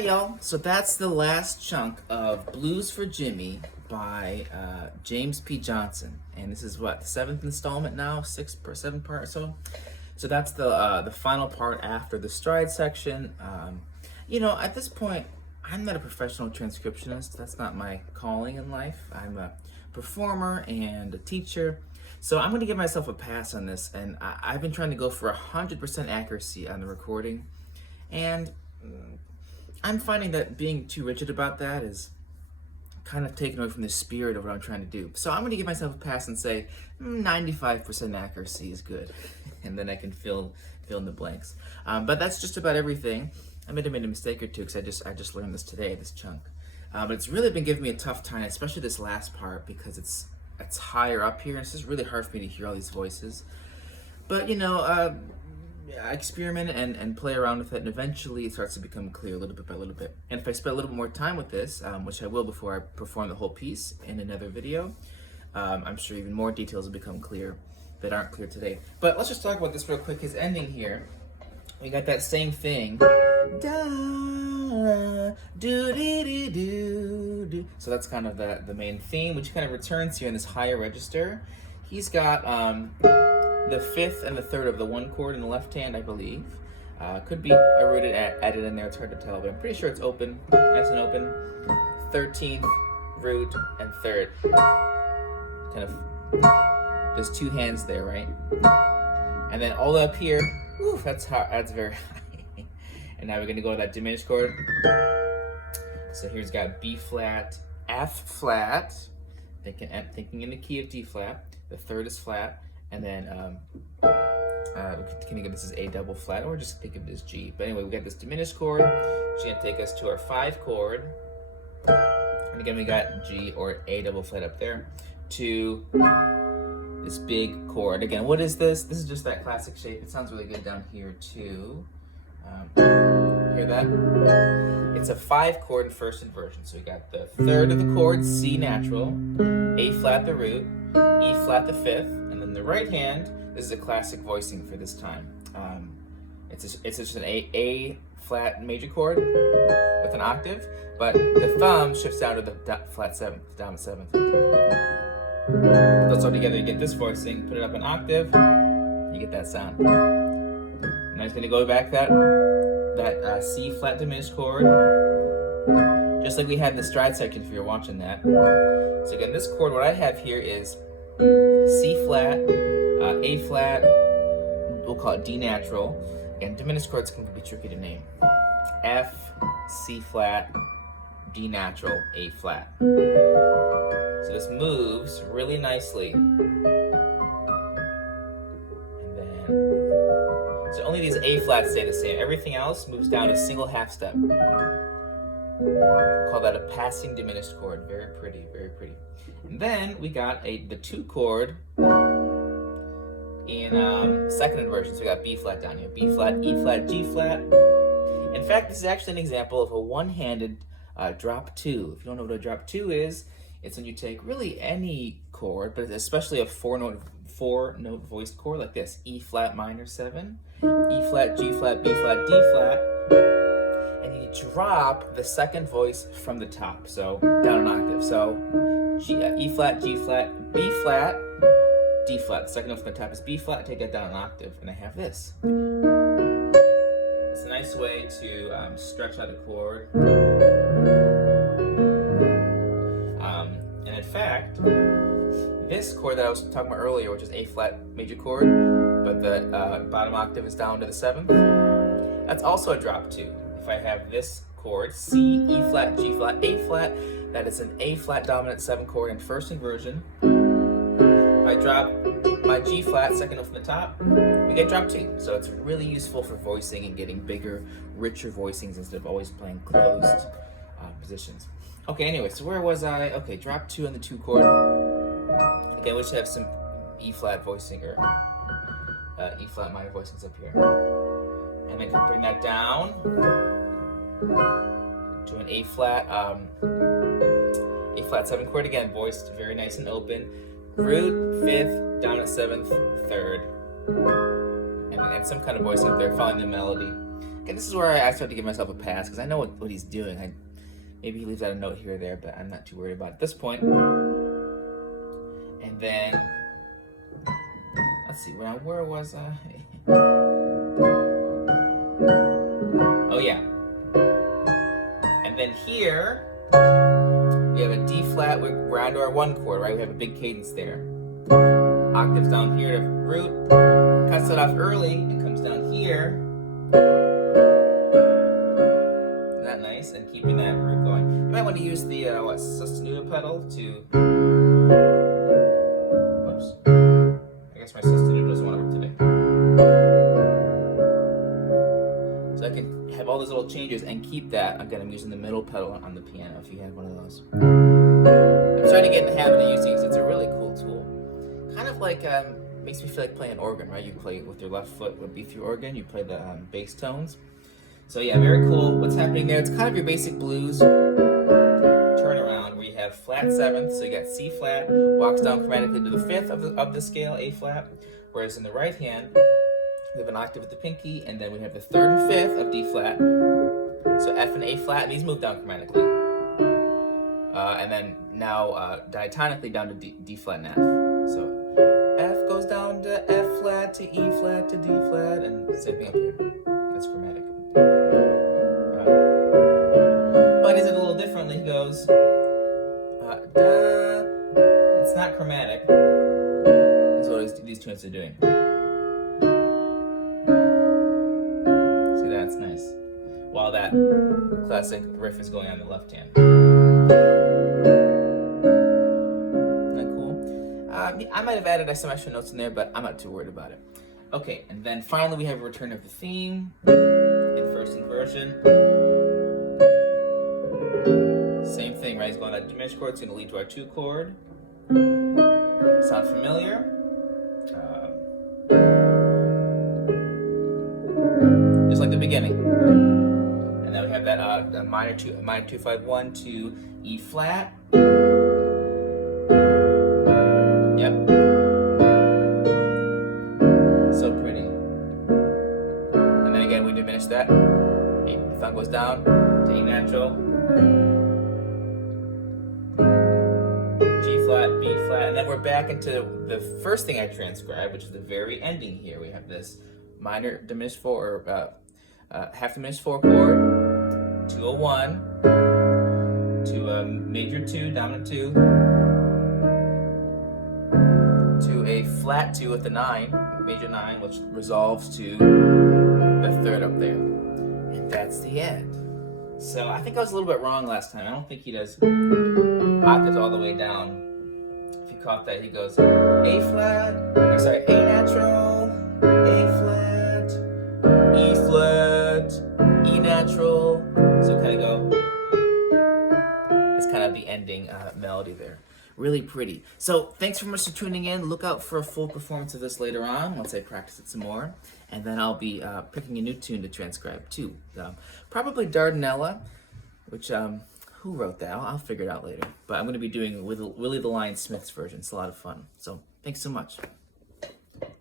right, y'all. So that's the last chunk of Blues for Jimmy by James P. Johnson, and this is what, the 7th installment now, 7 part or so. So that's the final part after the stride section. At this point, I'm not a professional transcriptionist. That's not my calling in life. I'm a performer and a teacher. So I'm going to give myself a pass on this, and I've been trying to go for 100% accuracy on the recording, and I'm finding that being too rigid about that is kind of taken away from the spirit of what I'm trying to do. So I'm going to give myself a pass and say 95% accuracy is good, and then I can fill in the blanks. But that's just about everything. I might have made a mistake or two because I just learned this today, this chunk. But it's really been giving me a tough time, especially this last part, because it's higher up here, and it's just really hard for me to hear all these voices. But I experiment and play around with it, and eventually it starts to become clear little bit by little bit. And if I spend a little bit more time with this, which I will before I perform the whole piece in another video, I'm sure even more details will become clear that aren't clear today. But let's just talk about this real quick. His ending here, we got that same thing. Da, do, dee, dee, do, do. So that's kind of the main theme, which kind of returns here in this higher register. He's got the 5th and the 3rd of the 1 chord in the left hand, I believe. Could be a rooted added in there, it's hard to tell, but I'm pretty sure it's open, nice and open. 13th, root, and 3rd. Kind of, there's 2 hands there, right? And then all up here, whew, that's very high. And now we're gonna go to that diminished chord. So here's got B flat, F flat, thinking in the key of D flat. The 3rd is flat. And then, can you get this as A double flat, or just think of it as G? But anyway, we got this diminished chord. It's gonna take us to our 5 chord. And again, we got G or A double flat up there to this big chord. Again, what is this? This is just that classic shape. It sounds really good down here too. Hear that? It's a 5 chord in first inversion. So we got the 3rd of the chord, C natural, A flat the root, E flat the 5th. In the right hand, this is a classic voicing for this time. It's just an A flat major chord with an octave, but the thumb shifts down to the flat 7th, down 7th. Put those all together, you get this voicing. Put it up an octave, you get that sound. Now it's going to go back that C flat diminished chord, just like we had in the stride section if you're watching that. So again, this chord, what I have here is C flat, A flat, we'll call it D natural. Again, diminished chords can be tricky to name. F, C flat, D natural, A flat. So this moves really nicely. And then, so only these A flats stay the same. Everything else moves down a single half step. Call that a passing diminished chord. Very pretty, very pretty. And then we got the 2 chord in 2nd inversion. So we got B flat down here. B flat, E flat, G flat. In fact, this is actually an example of a one-handed drop 2. If you don't know what a drop 2 is, it's when you take really any chord, but especially a 4-note voiced chord like this. E flat minor 7, E flat, G flat, B flat, D flat. And you drop the 2nd voice from the top, so down an octave. So E flat, G flat, B flat, D flat. The 2nd note from the top is B flat. Take that down an octave, and I have this. It's a nice way to stretch out a chord. And in fact, this chord that I was talking about earlier, which is A flat major chord, but the bottom octave is down to the 7th, that's also a drop 2. If I have this chord, C, E flat, G flat, A flat, that is an A flat dominant 7 chord in first inversion. If I drop my G flat, 2nd note from the top, we get drop 2. So it's really useful for voicing and getting bigger, richer voicings instead of always playing closed positions. Okay, anyway, so where was I? Okay, drop 2 on the 2 chord. Again, we should have some E flat voicing, or E flat minor voicings up here. And then bring that down to an A flat 7 chord again, voiced very nice and open. Root, 5th, down at 7th, 3rd. And some kind of voice up there following the melody. And this is where I start to give myself a pass, because I know what he's doing. Maybe he leaves out a note here or there, but I'm not too worried about it at this point. And then, let's see, where was I? Oh yeah. And then here, we have a D flat, we're on to our 1 chord, right? We have a big cadence there. Octaves down here to root, cuts it off early, and comes down here. Isn't that nice? And keeping that root going. You might want to use the sostenuto pedal to, whoops. I guess my sostenuto doesn't want to work today. So I can have all those little changes and keep that. Again, I'm using the middle pedal on the piano if you have one of those. I'm trying to get in the habit of using it because it's a really cool tool. Kind of like, makes me feel like playing organ, right? You play with your left foot with B3 organ, you play the bass tones. So yeah, very cool. What's happening there? It's kind of your basic blues turnaround where you have flat 7th, so you got C flat, walks down chromatically to the 5th of the scale, A flat, whereas in the right hand, we have an octave with the pinky, and then we have the 3rd and 5th of D flat, so F and A flat, and these move down chromatically. And then now diatonically down to D flat and F. So F goes down to F flat to E flat to D flat, and same thing up here. That's chromatic. But is it a little differently? He goes da. It's not chromatic. That's what these tunes are doing. See, that's nice. While that classic riff is going on the left hand. I might have added some extra notes in there, but I'm not too worried about it. Okay, and then finally we have a return of the theme in first inversion. Same thing, right? It's going on a diminished chord, it's going to lead to our 2 chord. Sound familiar? Just like the beginning. And then we have that minor 2-5-1 to E flat. Yep. So pretty. And then again, we diminish that. The thumb goes down to E natural, G flat, B flat, and then we're back into the first thing I transcribed, which is the very ending here. We have this minor diminished 4, or half diminished 4 chord, to a 1, to a major 2, dominant 2, to a flat 2 with the 9, major 9, which resolves to the 3rd up there. And that's the end. So I think I was a little bit wrong last time. I don't think he does octaves all the way down. If you caught that, he goes A flat, or sorry, A natural, A flat, E flat, E natural. So kind of go, it's kind of the ending melody there. Really pretty. So thanks so much for tuning in. Look out for a full performance of this later on once I practice it some more. And then I'll be picking a new tune to transcribe too. Probably Dardanella, which, who wrote that? I'll figure it out later. But I'm going to be doing Willie the Lion Smith's version. It's a lot of fun. So thanks so much.